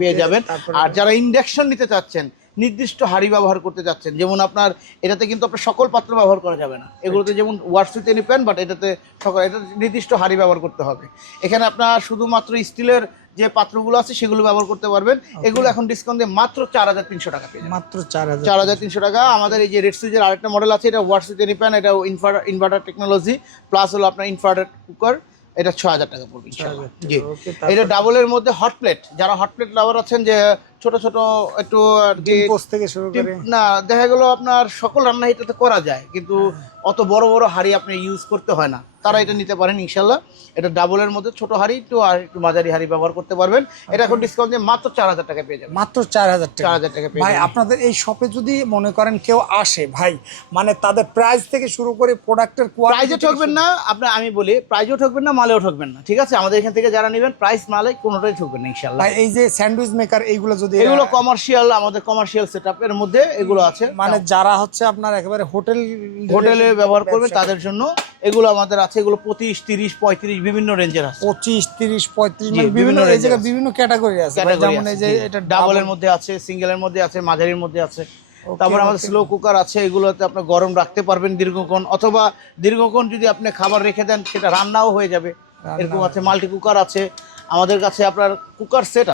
পেয়ে যাবেন। আর যারা ইন্ডাকশন নিতে চাচ্ছেন, নির্দিষ্ট হাঁড়ি ব্যবহার করতে যাচ্ছেন, যেমন আপনার এটাতে কিন্তু আপনার সকল পাত্র ব্যবহার করা যাবে না, এগুলোতে যেমন wash with any pan, but এটাতে সকল এটা নির্দিষ্ট হাঁড়ি ব্যবহার করতে হবে। এখানে আপনার শুধুমাত্র স্টিলের যে পাত্রগুলো আছে সেগুলো ব্যবহার করতে পারবেন। এগুলো এখন ডিসকাউন্ট দিয়ে মাত্র 4300 টাকা পেয়ে যাবেন। মাত্র 4000 4300 টাকা। আমাদের এই যে রেড সুইচের আরেকটা মডেল আছে, এটা ওয়াশ উইথ এনি প্যান, এটা ইনভার্টার টেকনোলজি প্লাস হলো আপনার ইনভার্টার কুকার, এটা 6000 টাকা পড়বে ইনশাআল্লাহ। জি, এটা ডাবলের মধ্যে হট প্লেট, যারা হট প্লেট লাভার আছেন, যে ছোট ছোট একটু পোস্ট থেকে শুরু করে না দেখা গেল আপনার সকল রান্না এটাতে করা যায়, কিন্তু অত বড় বড় হাঁড়ি আপনি ইউজ করতে হয় না, তারা এটা নিতে পারেন ইনশাআল্লাহ। এটা ডাবলের মধ্যে ছোট হাঁড়ি আর একটু মাঝারি হাঁড়ি ব্যবহার করতে পারবেন। এটা এখন ডিসকাউন্ট দিয়ে মাত্র 4000 টাকা পেয়ে যাবেন। মাত্র 4000 টাকা। 4000 টাকা পেয়ে ভাই যাবেন। আপনাদের এই শপে যদি মনে করেন কেউ আসে ভাই, মানে তাদের প্রাইস থেকে শুরু করে প্রোডাক্টের প্রাইজে ঠকবেন না আপনার, আমি বলি প্রাইজেও ঠকবেন না, মালেও ঠকবেন না, ঠিক আছে? আমাদের এখান থেকে যারা নেবেন প্রাইস মালে কোনোটাই ঠকবেন না ইনশাআল্লাহ। ভাই এই যে স্যান্ডউইচ মেকার এইগুলো যদি এগুলো কমার্শিয়াল, আমাদের কমার্শিয়াল সেটআপের মধ্যে এগুলো আছে, মানে যারা হচ্ছে আপনার একেবারে হোটেলে ব্যবহার করবেন তাদের জন্য এগুলো আমাদের আছে। এগুলো 25, 30, 35 বিভিন্ন রেঞ্জের আছে। 25, 30, 35 জি, মানে বিভিন্ন এই range জায়গায় আছে। বিভিন্ন ক্যাটাগরি আছে ভাই, যেমন এই যে এটা ডাবলের মধ্যে আছে, সিঙ্গেলের মধ্যে আছে, মাঝারির মধ্যে আছে। তারপর আমাদের স্লো কুকার আছে, এগুলোতে আপনি গরম রাখতে পারবেন দীর্ঘক্ষণ, অথবা দীর্ঘক্ষণ যদি আপনি খাবার রেখে দেন সেটা রান্নাও হয়ে যাবে, এরকম আছে। মাল্টি কুকার আছে আমাদের কাছে, আপনার কুকার সেট